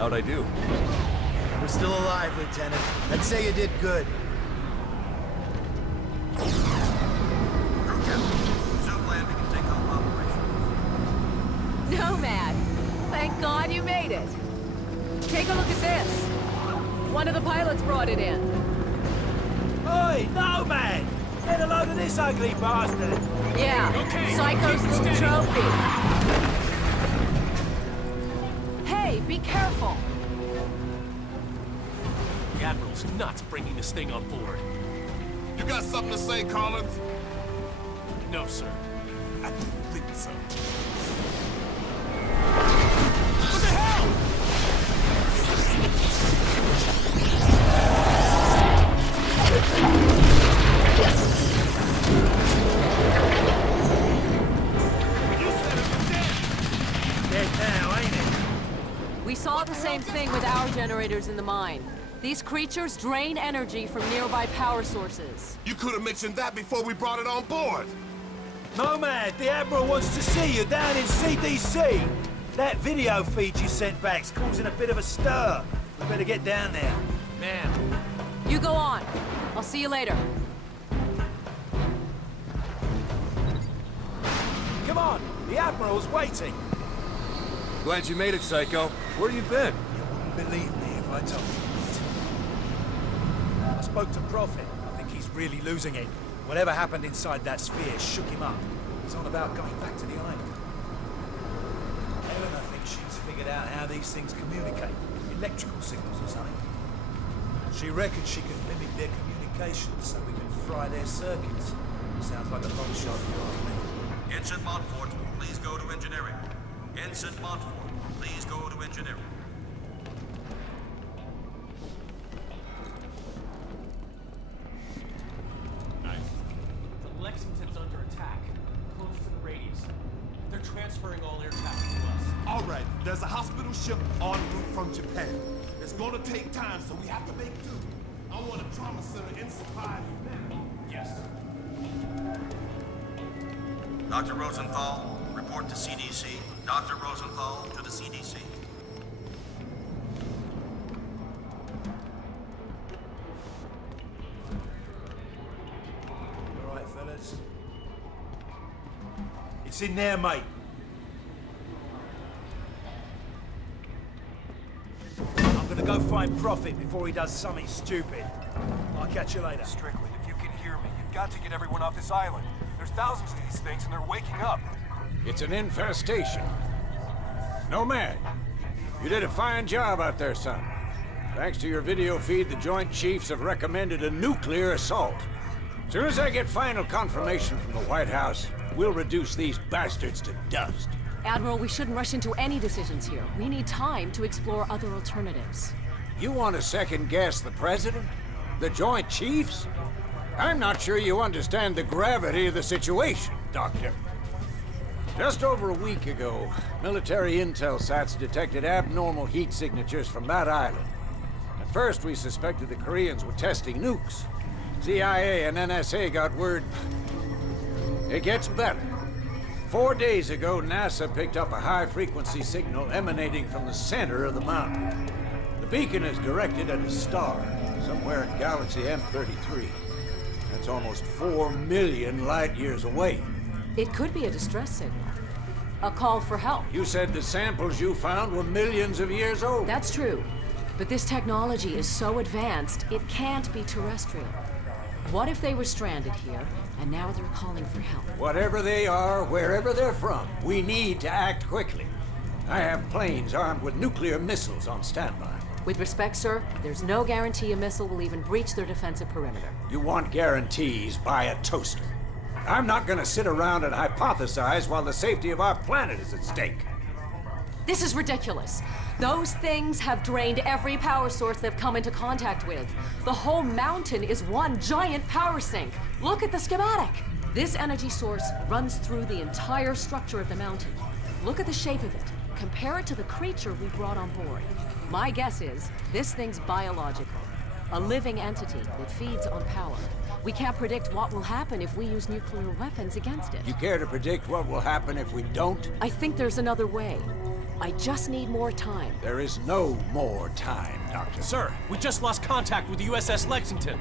How'd I do? We're still alive, Lieutenant. I'd say you did good. Nomad! Thank God you made it! Take a look at this! One of the pilots brought it in. Oi, Nomad! Get a load of this ugly bastard! Yeah, Okay, Psycho's keep little steady. trophy. Hey, be careful! The Admiral's nuts bringing this thing on board. You got something to say, Collins? No, sir. I didn't think so. What the hell? You said it was dead. Dead now, ain't it? We saw the same thing with our generators in the mine. These creatures drain energy from nearby power sources. You could have mentioned that before we brought it on board. Nomad, the Admiral wants to see you down in CDC. That video feed you sent back's causing a bit of a stir. We better get down there. Man, You go on. I'll see you later. Come on, the Admiral's waiting. Glad you made it, Psycho. Where you been? You wouldn't believe me if I told you. I spoke to Prophet. I think he's really losing it. Whatever happened inside that sphere shook him up. He's on about going back to the island. Helen, I think she's figured out how these things communicate. Electrical signals or something. She reckons she can mimic their communications so we can fry their circuits. Sounds like a long shot, if you ask me. Ensign Montfort, please go to engineering. Ensign Montfort, please go to engineering. Lexington's under attack. Close to the radius. They're transferring all air traffic to us. All right, there's a hospital ship en route from Japan. It's gonna take time, so we have to make do. I want a trauma center in supply now. Yes. Dr. Rosenthal, report to CDC. Dr. Rosenthal to the CDC. All right, fellas. It's in there, mate. I'm gonna go find Prophet before he does something stupid. I'll catch you later. Strickland, if you can hear me, you've got to get everyone off this island. There's thousands of these things and they're waking up. It's an infestation. Nomad, you did a fine job out there, son. Thanks to your video feed, the Joint Chiefs have recommended a nuclear assault. As soon as I get final confirmation from the White House, we'll reduce these bastards to dust. Admiral, we shouldn't rush into any decisions here. We need time to explore other alternatives. You want to second-guess the President? The Joint Chiefs? I'm not sure you understand the gravity of the situation, Doctor. Just over a week ago, military intel sats detected abnormal heat signatures from that island. At first, we suspected the Koreans were testing nukes. CIA and NSA got word. It gets better. 4 days ago, NASA picked up a high-frequency signal emanating from the center of the mountain. The beacon is directed at a star, somewhere in galaxy M33. That's almost 4 million light-years away. It could be a distress signal. A call for help. You said the samples you found were millions of years old. That's true. But this technology is so advanced, it can't be terrestrial. What if they were stranded here, and now they're calling for help? Whatever they are, wherever they're from, we need to act quickly. I have planes armed with nuclear missiles on standby. With respect, sir, there's no guarantee a missile will even breach their defensive perimeter. You want guarantees, buy a toaster. I'm not gonna sit around and hypothesize while the safety of our planet is at stake. This is ridiculous. Those things have drained every power source they've come into contact with. The whole mountain is one giant power sink. Look at the schematic. This energy source runs through the entire structure of the mountain. Look at the shape of it. Compare it to the creature we brought on board. My guess is this thing's biological. A living entity that feeds on power. We can't predict what will happen if we use nuclear weapons against it. You care to predict what will happen if we don't? I think there's another way. I just need more time. There is no more time, Doctor. Sir, we just lost contact with the USS Lexington.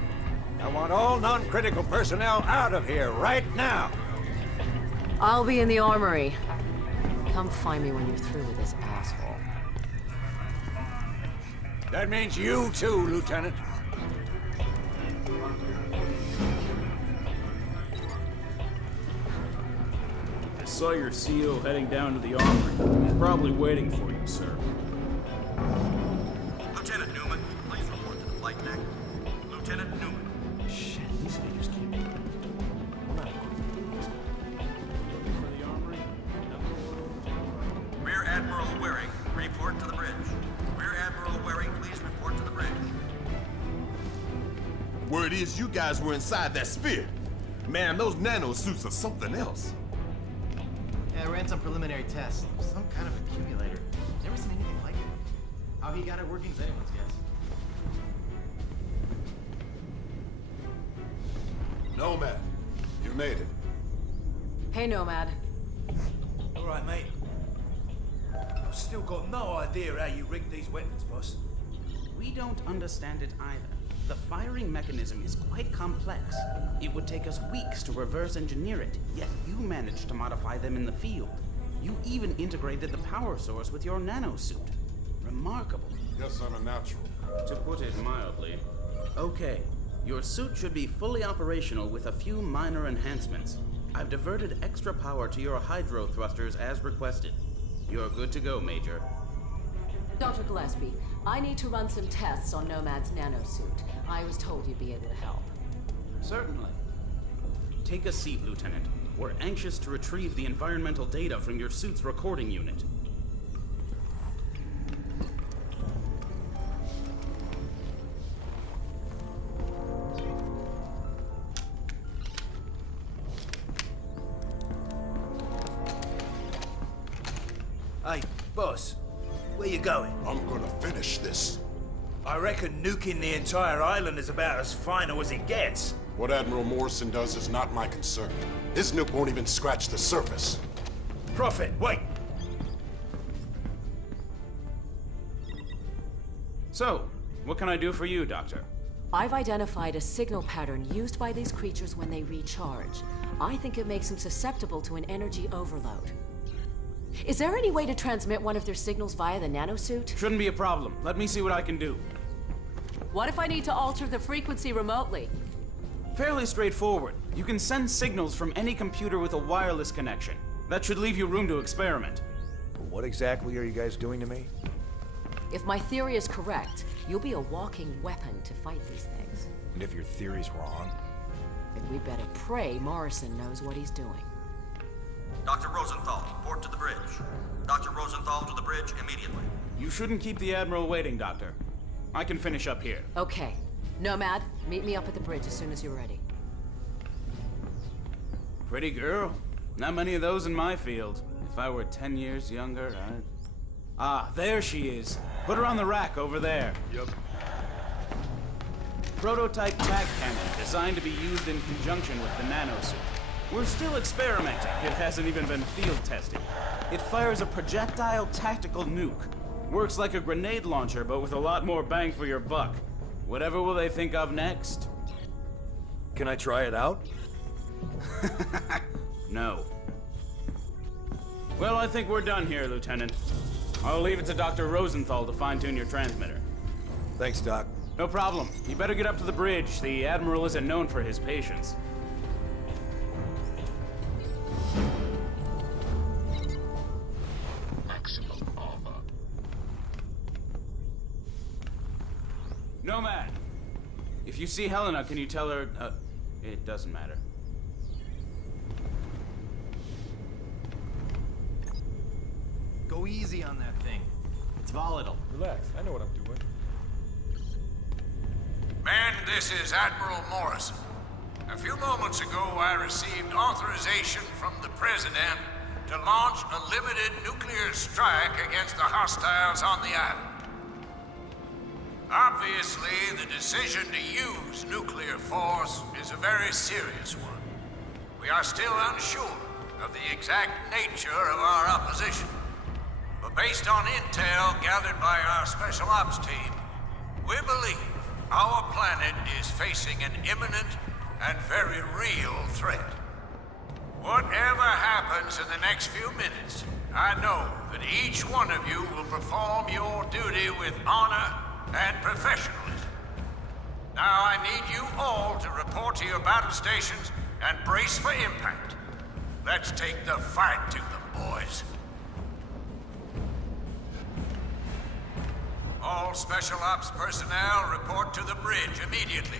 I want all non-critical personnel out of here right now. I'll be in the armory. Come find me when you're through with this asshole. That means you too, Lieutenant. I saw your CO heading down to the armory. He's probably waiting for you, sir. Lieutenant Newman, please report to the flight deck. Lieutenant Newman. Shit, these figures keep me. We're not Looking for the armory? Rear Admiral Waring, report to the bridge. Rear Admiral Waring, please report to the bridge. Word is you guys were inside that sphere. Man, those nanosuits are something else. Yeah, I ran some preliminary tests. Some kind of accumulator. Never seen anything like it. How he got it working is anyone's guess. Nomad, you made it. Hey, Nomad. All right, mate. I've still got no idea how you rigged these weapons, boss. We don't understand it either. The firing mechanism is quite complex. It would take us weeks to reverse engineer it, yet you managed to modify them in the field. You even integrated the power source with your nanosuit. Remarkable. Guess I'm a natural. To put it mildly. Okay, your suit should be fully operational with a few minor enhancements. I've diverted extra power to your hydro thrusters as requested. You're good to go, Major. Dr. Gillespie, I need to run some tests on Nomad's nanosuit. I was told you'd be able to help. Certainly. Take a seat, Lieutenant. We're anxious to retrieve the environmental data from your suit's recording unit. Hey, boss, where you going? I'm gonna finish this. I reckon nuking the entire island is about as final as it gets. What Admiral Morrison does is not my concern. His nuke won't even scratch the surface. Prophet, wait! So, what can I do for you, Doctor? I've identified a signal pattern used by these creatures when they recharge. I think it makes them susceptible to an energy overload. Is there any way to transmit one of their signals via the nanosuit? Shouldn't be a problem. Let me see what I can do. What if I need to alter the frequency remotely? Fairly straightforward. You can send signals from any computer with a wireless connection. That should leave you room to experiment. What exactly are you guys doing to me? If my theory is correct, you'll be a walking weapon to fight these things. And if your theory's wrong? Then we better pray Morrison knows what he's doing. Dr. Rosenthal, report to the bridge. Dr. Rosenthal to the bridge immediately. You shouldn't keep the Admiral waiting, Doctor. I can finish up here. Okay. Nomad, meet me up at the bridge as soon as you're ready. Pretty girl. Not many of those in my field. If I were 10 years younger, I'd... Ah, there she is. Put her on the rack over there. Yep. Prototype tag cannon designed to be used in conjunction with the nanosuit. We're still experimenting. It hasn't even been field tested. It fires a projectile tactical nuke. Works like a grenade launcher, but with a lot more bang for your buck. Whatever will they think of next? Can I try it out? No. Well, I think we're done here, Lieutenant. I'll leave it to Dr. Rosenthal to fine-tune your transmitter. Thanks, Doc. No problem. You better get up to the bridge. The Admiral isn't known for his patience. Nomad! If you see Helena, can you tell her... it doesn't matter. Go easy on that thing. It's volatile. Relax, I know what I'm doing. Men, this is Admiral Morrison. A few moments ago, I received authorization from the President to launch a limited nuclear strike against the hostiles on the island. Obviously, the decision to use nuclear force is a very serious one. We are still unsure of the exact nature of our opposition. But Based on intel gathered by our special ops team, we believe our planet is facing an imminent and very real threat. Whatever happens in the next few minutes, I know that each one of you will perform your duty with honor and professionalism. Now I need you all to report to your battle stations and brace for impact. Let's take the fight to them, boys. All Special Ops personnel report to the bridge immediately.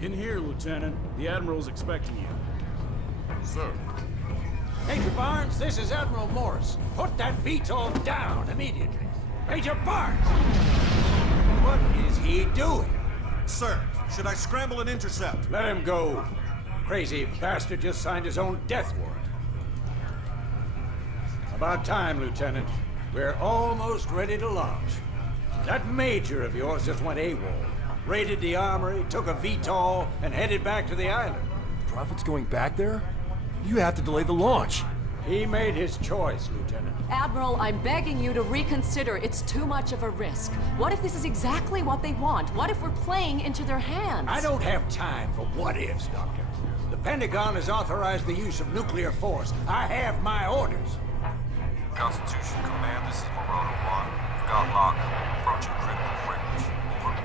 In here, Lieutenant. The Admiral's expecting you. Sir. Major Barnes, this is Admiral Morris. Put that VTOL down immediately. Major Barnes! What is he doing? Sir, should I scramble and intercept? Let him go. Crazy bastard just signed his own death warrant. About time, Lieutenant. We're almost ready to launch. That major of yours just went AWOL. Raided the armory, took a VTOL, and headed back to the island. Prophet's going back there? You have to delay the launch. He made his choice, Lieutenant. Admiral, I'm begging you to reconsider. It's too much of a risk. What if this is exactly what they want? What if we're playing into their hands? I don't have time for what-ifs, Doctor. The Pentagon has authorized the use of nuclear force. I have my orders. Constitution Command, this is Marauder 1. You've got lock. Approaching critical range. Over.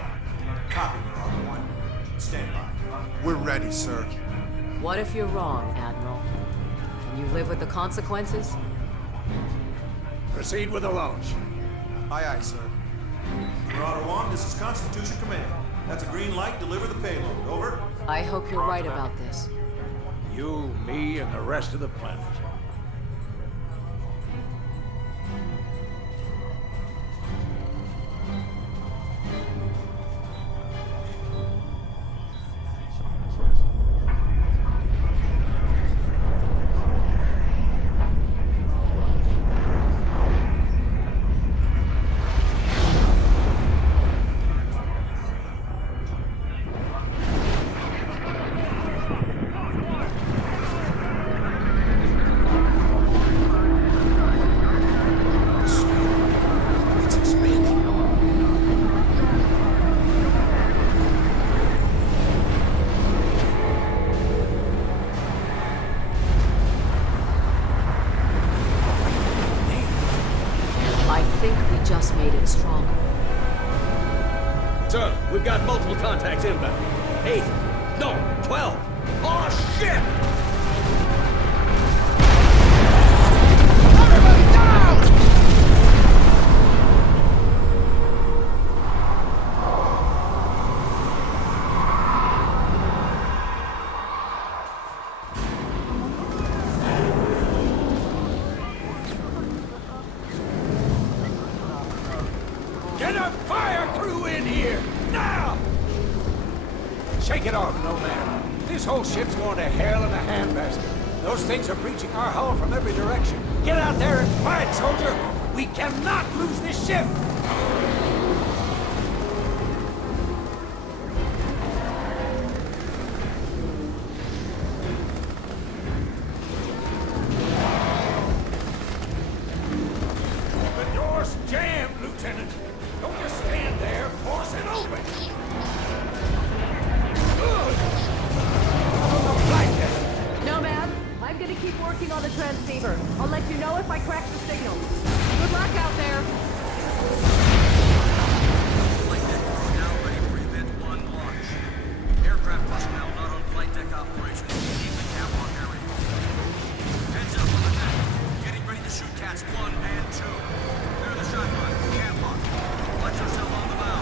Copy, Marauder 1. Stand by. We're ready, sir. What if you're wrong, Admiral? Can you live with the consequences? Proceed with the launch. Aye, aye, sir. Marauder 1, this is Constitution Command. That's a green light. Deliver the payload. Over. I hope you're right about this. You, me, and the rest of the planet. Just made it stronger. Sir, we've got multiple contacts inbound. 8, no, 12. Oh, shit! Everybody down! Get a fire crew in here! Now! Shake it off, Nomad. This whole ship's going to hell in a handbasket. Those things are breaching our hull from every direction. Get out there and fight, soldier! We cannot lose this ship! The door's jammed, Lieutenant. Don't just stand there. Force it open. Nomad, I'm gonna keep working on the transceiver. I'll let you know if I crack the signal. Good luck out there. Flight deck is now ready for Event 1 launch. Aircraft personnel not on flight deck operations. Leave the catwalk area. Heads up on the deck. Getting ready to shoot cats 1 and 2. Clear the shotgun. Catwalk. Watch yourself on the bow.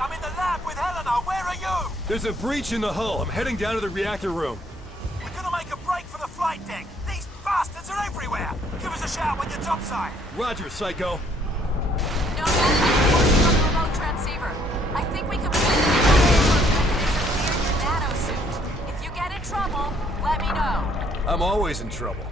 I'm in the lab with Helena. Where are you? There's a breach in the hull. I'm heading down to the reactor room. We're gonna make a break for the flight deck. These bastards are everywhere. Give us a shout when you're topside. Roger, Psycho. No, I'm on the remote transceiver. I think we can put the mechanism near your nanosuit. If you get in trouble, let me know. I'm always in trouble.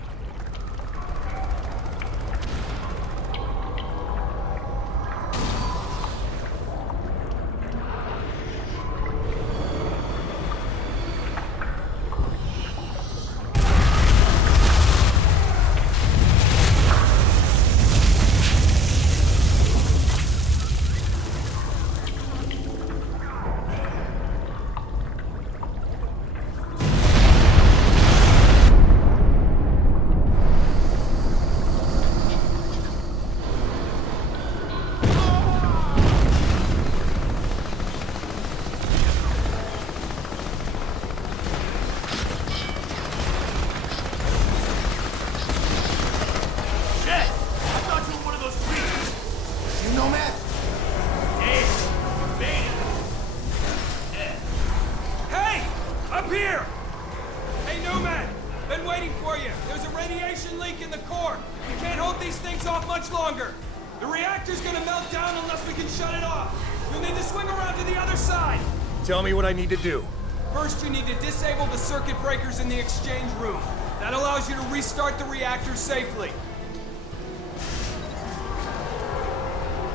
Tell me what I need to do. First, you need to disable the circuit breakers in the exchange room. That allows you to restart the reactor safely.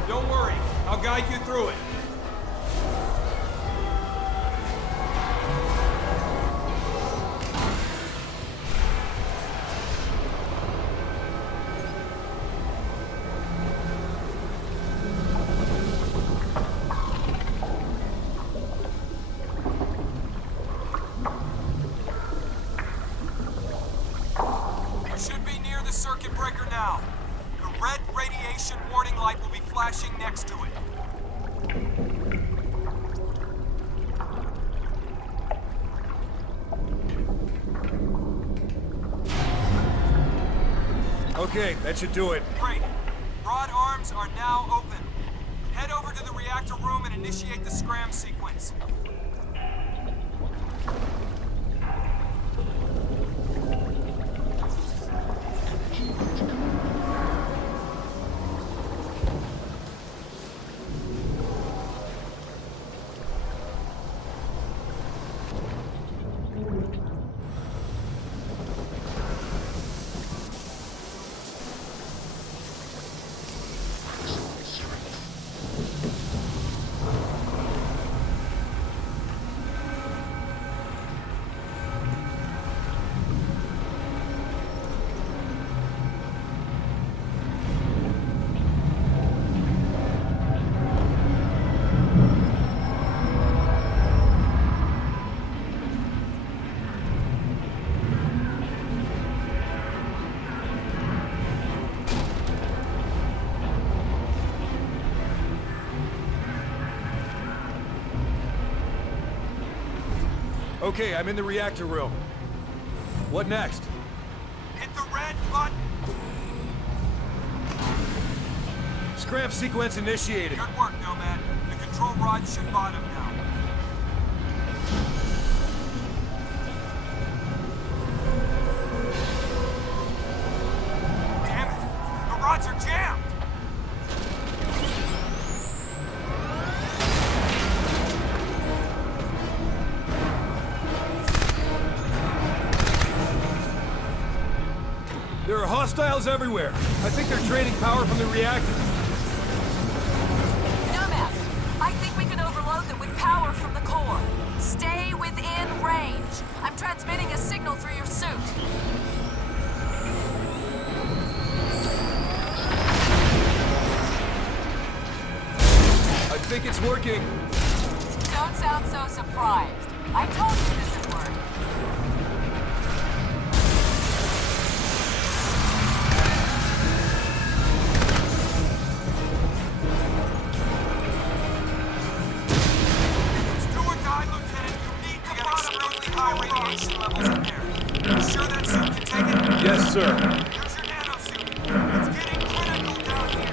Don't worry, I'll guide you through it. Circuit breaker now. The red radiation warning light will be flashing next to it. Okay, that should do it. Great. Broad arms are now open. Head over to the reactor room and initiate the scram sequence. Okay, I'm in the reactor room. What next? Hit the red button. Scram sequence initiated. Good work, Nomad. control rods should bottom now. Damn it! The rods are jammed! There are hostiles everywhere. I think they're draining power from the reactor. Nomad, I think we can overload them with power from the core. Stay within range. I'm transmitting a signal through your suit. I think it's working. Don't sound so surprised. I told you this would work. Yes, sir. Use your nanosuit. It's getting critical down here.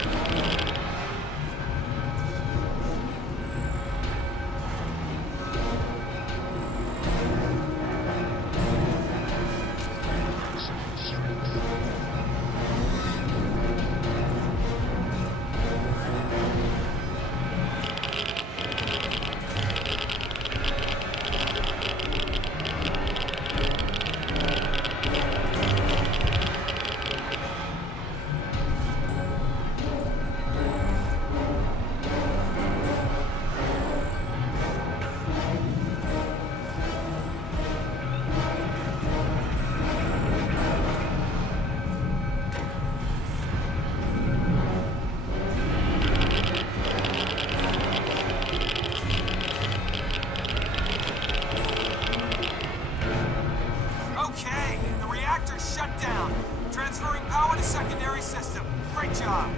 Okay, the reactor's shut down. Transferring power to secondary system. Great job.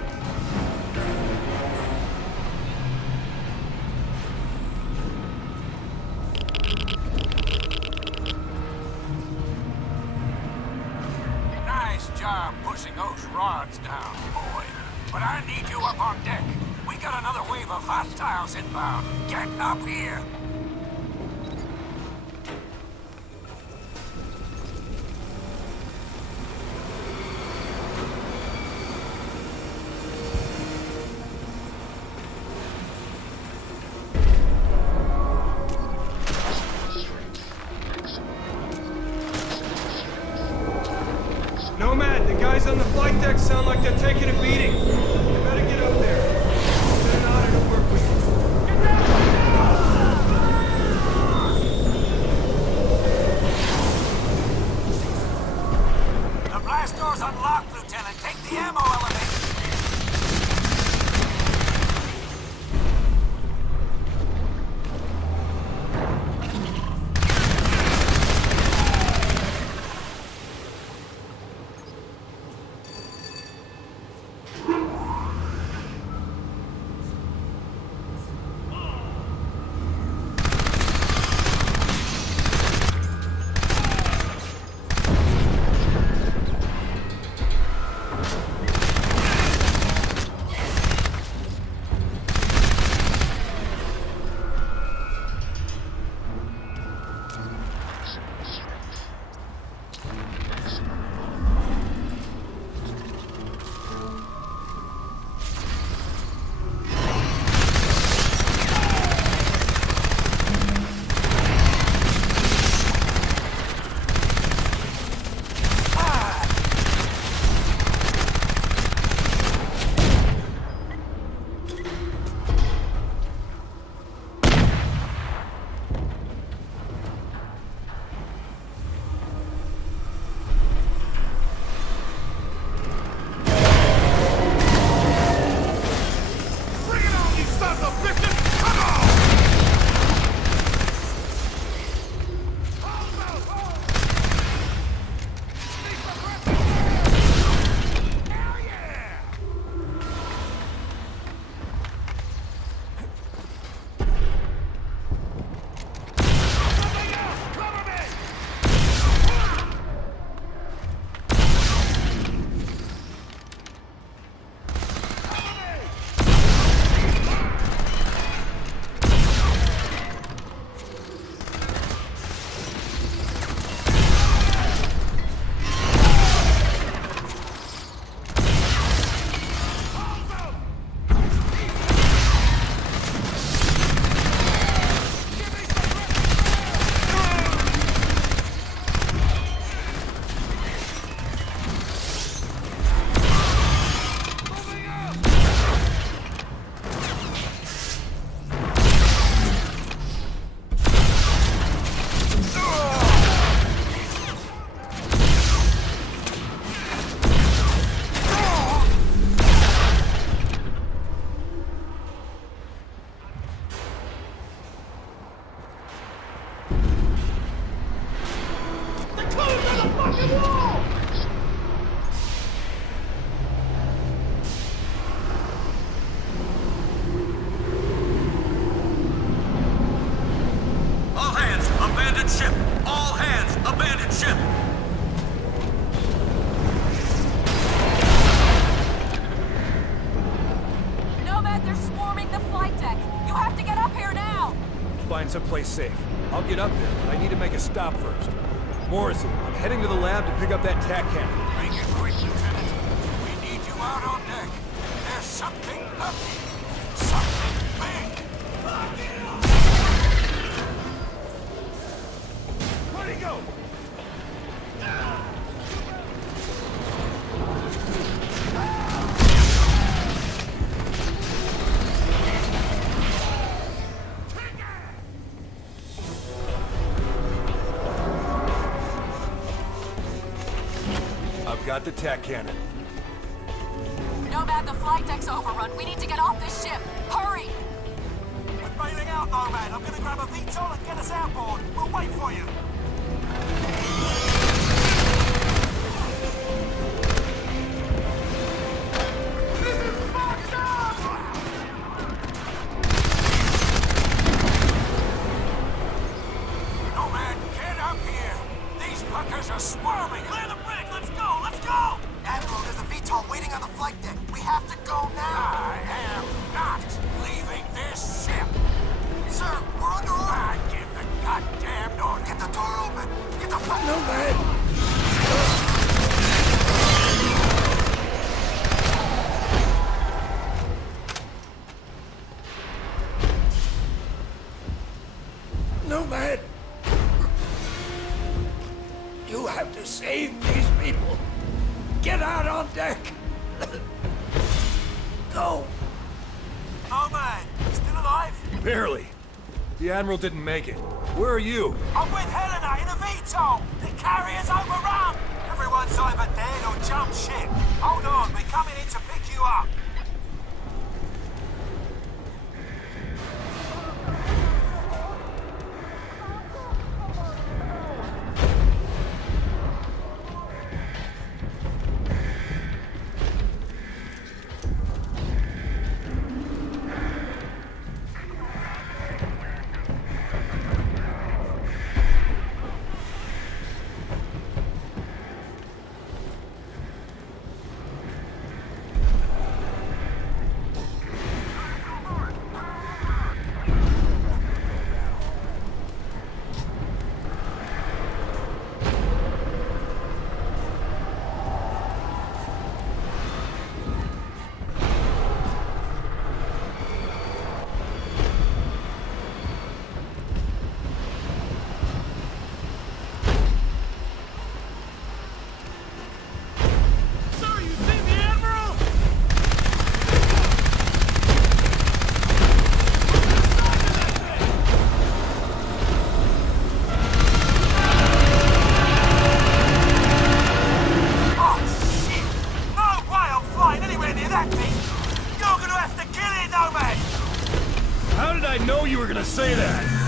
Nice job pushing those rods down, boy. But I need you up on deck. We got another wave of hostiles inbound. Get up here! Nomad, the guys on the flight deck sound like they're taking a beating. You better get up there. It's been an honor to work with you. Get down! The blast door's unlocked, Lieutenant. Take the ammo elevator. that ship! Nomad, they're swarming the flight deck. You have to get up here now. Find someplace safe. I'll get up there, but I need to make a stop first. Morrison, I'm heading to the lab to pick up that tac cannon. Make it quick, Lieutenant. We need you out on deck. There's something up. Something big. Where'd he go? I've got the tac cannon. Nomad, the flight deck's overrun. We need to get off this ship. Hurry! We're bailing out, Nomad. I'm gonna grab a VTOL and get us outboard. We'll wait for you. Nomad, get up here. These fuckers are swarming. Clear the brig. Let's go. Let's go. Admiral, there's a VTOL waiting on the flight deck. We have to go now. I am not leaving this ship. Sir, we're under order. I give the goddamn order. Get the door open. Get the fuck... No, man! No, man! You have to save these people! Get out on deck! Go! Nomad, still alive? Barely. The Admiral didn't make it. Where are you? I'm with Helena in a VTOL. The carrier's overrun. Everyone's either dead or jumped ship. Hold on, we're coming in to pick you up. Say that!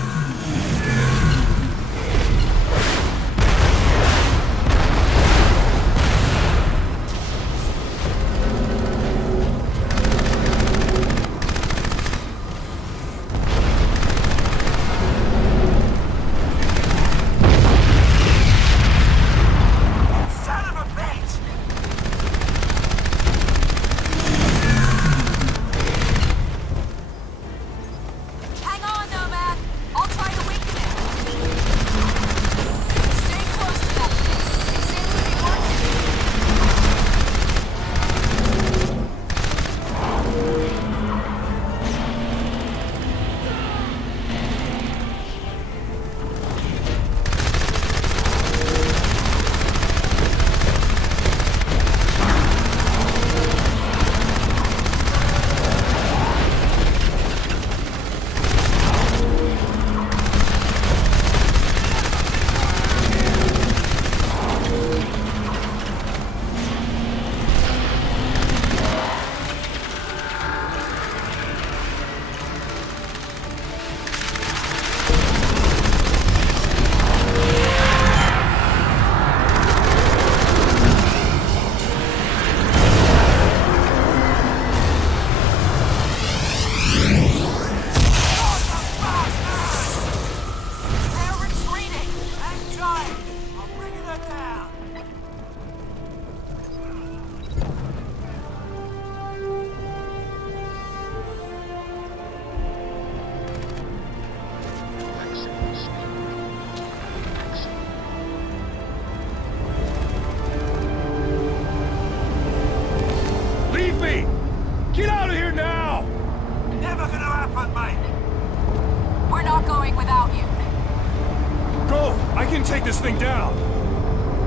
take this thing down!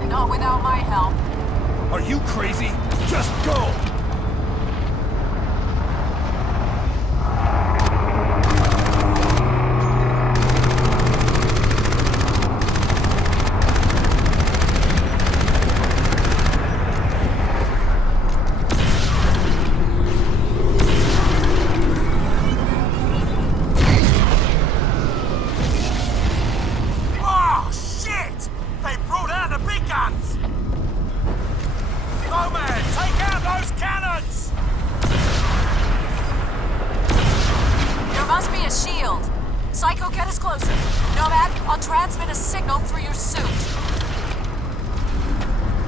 Not without my help. Are you crazy? Just go! Oh, shit! They brought out the big guns! Nomad, take out those cannons! There must be a shield. Psycho, get us closer. Nomad, I'll transmit a signal through your suit.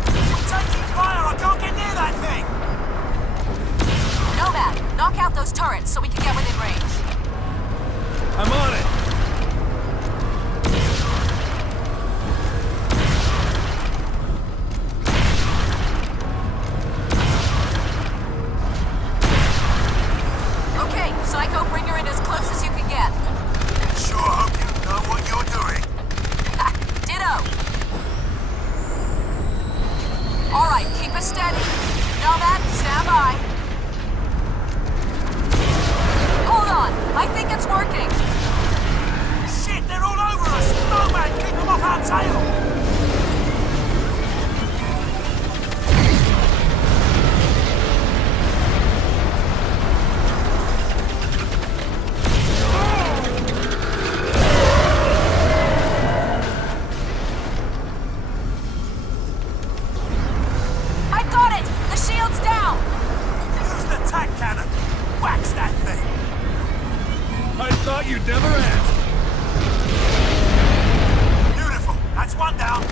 I'm taking fire! I can't get near that thing! Nomad, knock out those turrets so we can get within range. I'm on it! Okay, Psycho, bring her in as close as you can get. Sure hope you know what you're doing. Ditto. All right, keep us steady. Nomad, stand by. Hold on, I think it's working. Shit, they're all over us! Nomad, keep them off our tail! I got it! The shield's down! Use the tack cannon! Wax that thing! I thought you'd never ask! Beautiful! That's one down!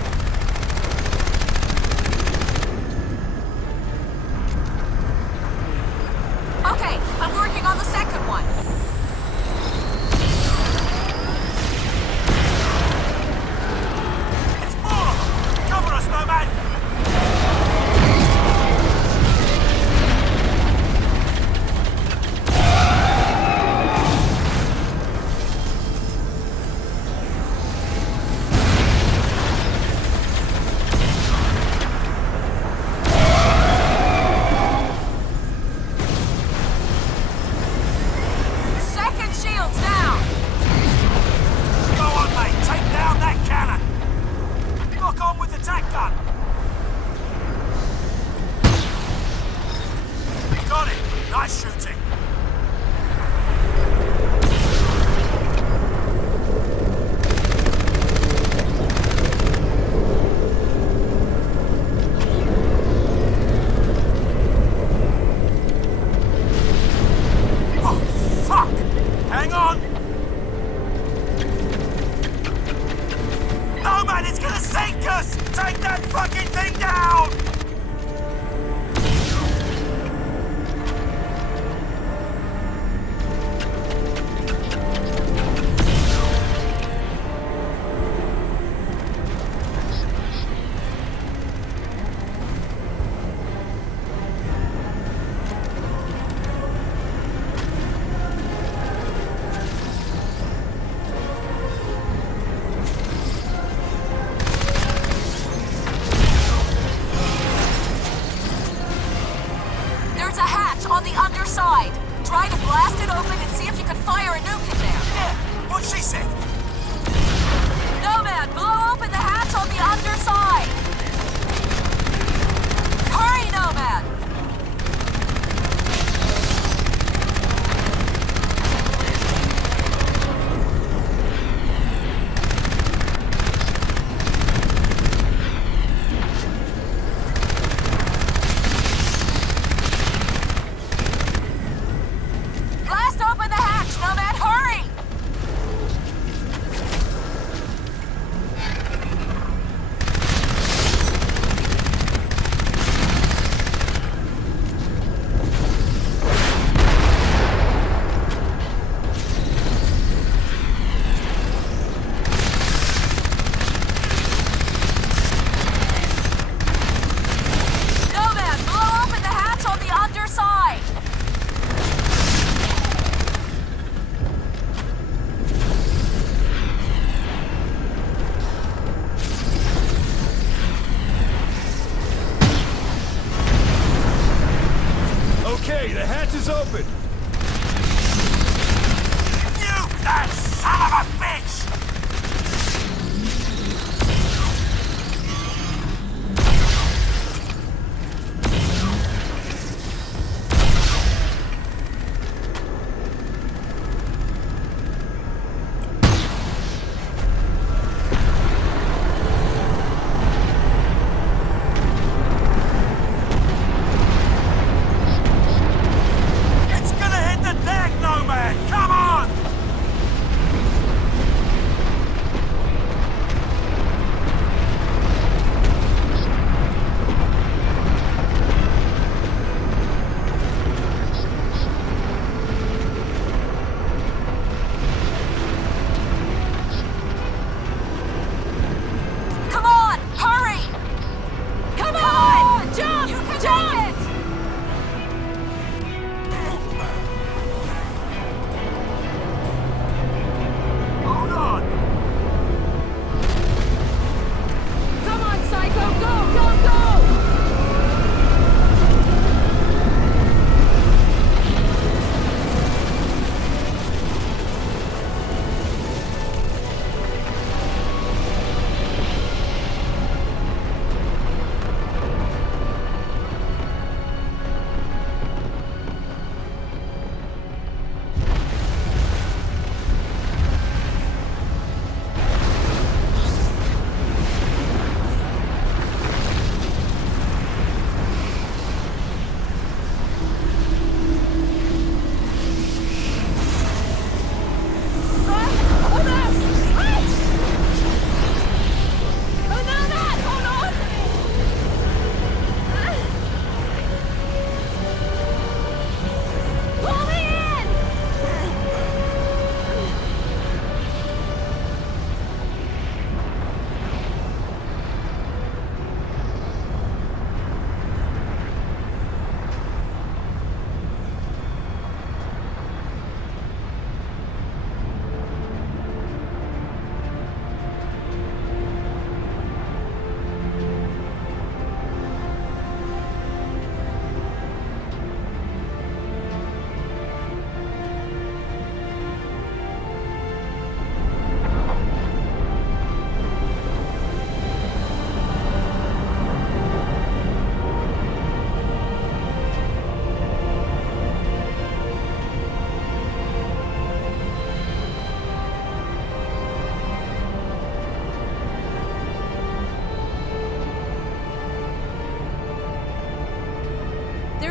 Okay, I'm working on the second one. It's more of them! Cover us, Nomad! Second shield's down! Go on, mate! Take down that cannon! Lock on with the tack gun! Got it! Nice shooting! Oh, fuck! Hang on! No, man, it's gonna sink us! Take that fucking thing down!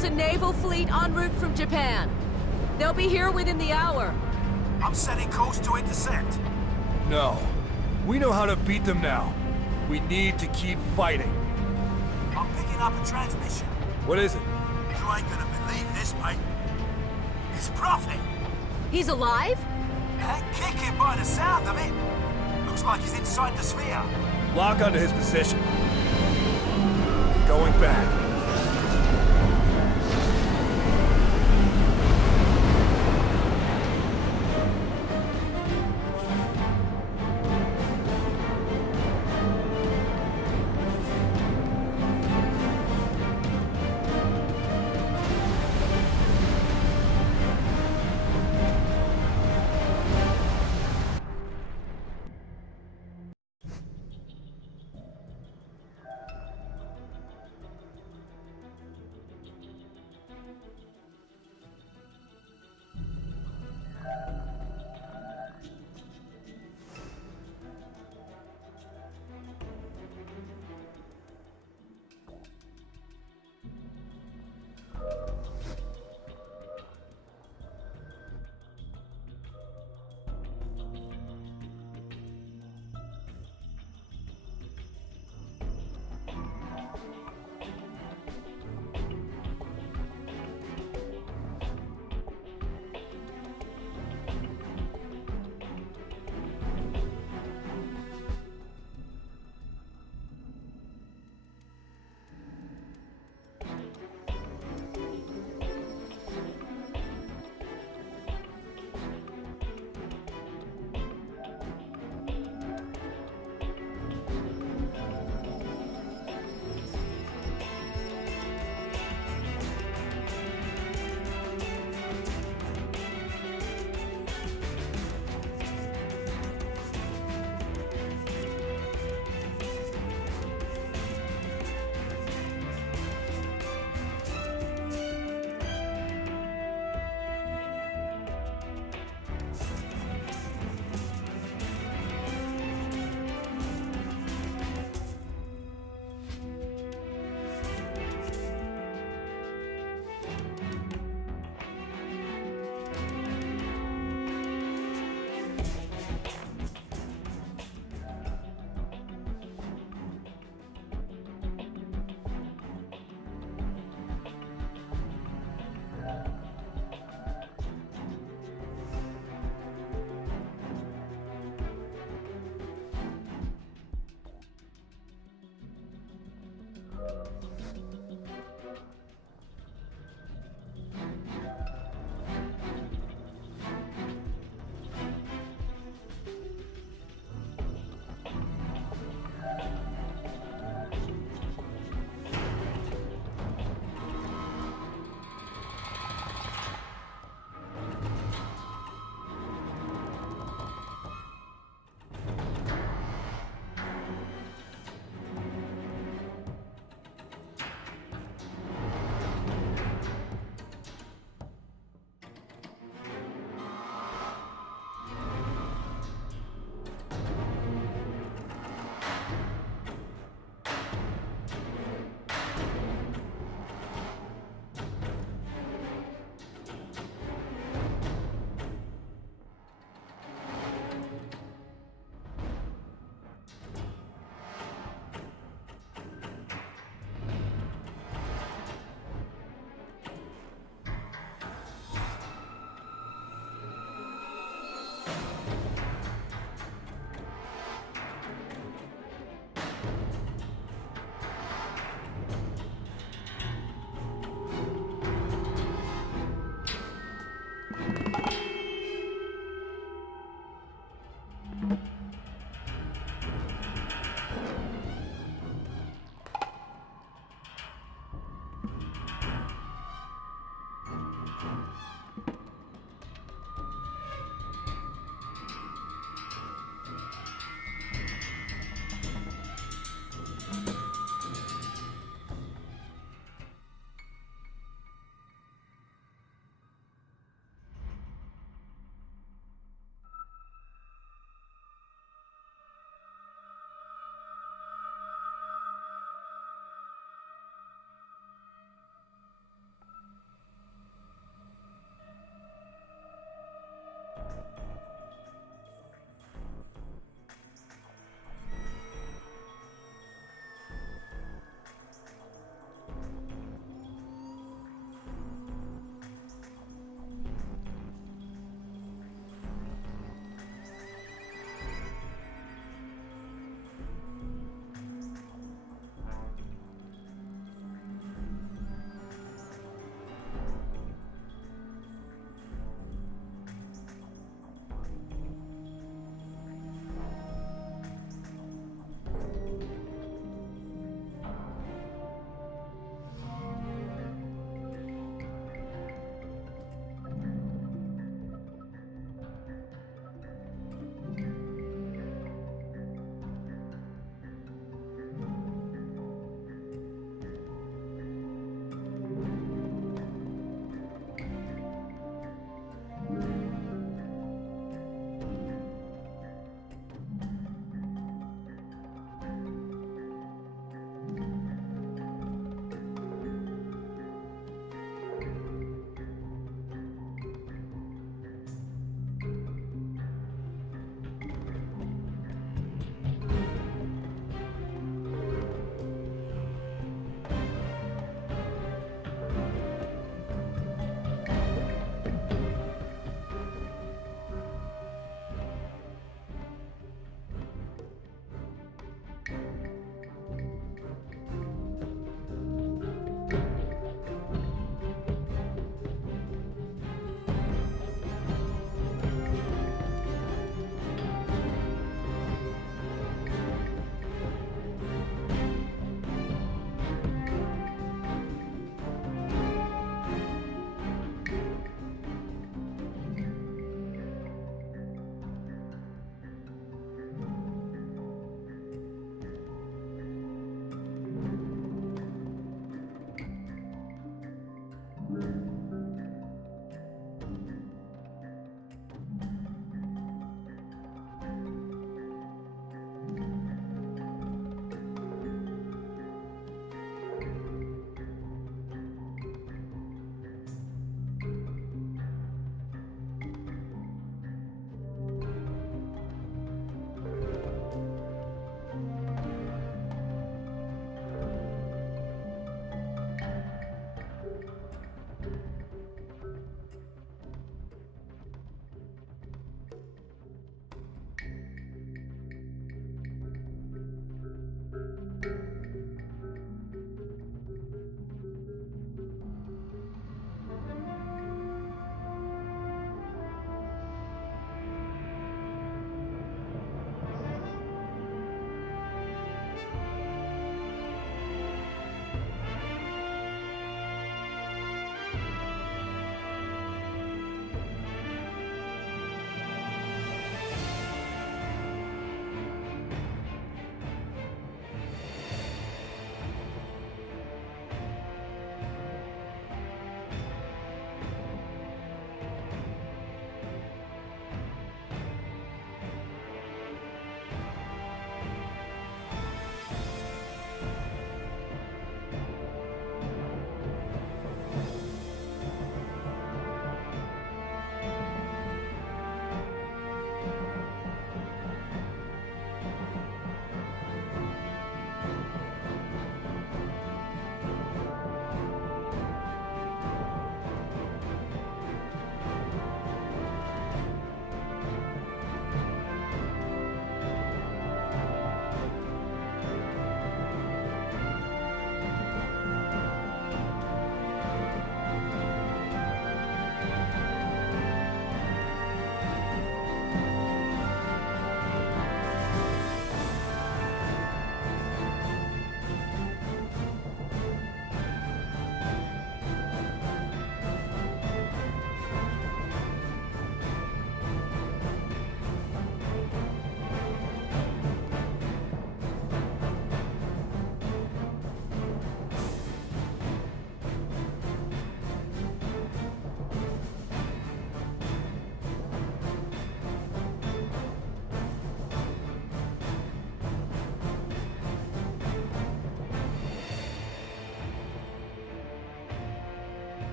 There's a naval fleet en route from Japan. They'll be here within the hour. I'm setting course to intercept. No. We know how to beat them now. We need to keep fighting. I'm picking up a transmission. What is it? You ain't gonna believe this, mate. It's Prophet. He's alive? And kicking by the sound of it. Looks like he's inside the sphere. Lock onto his position. Going back.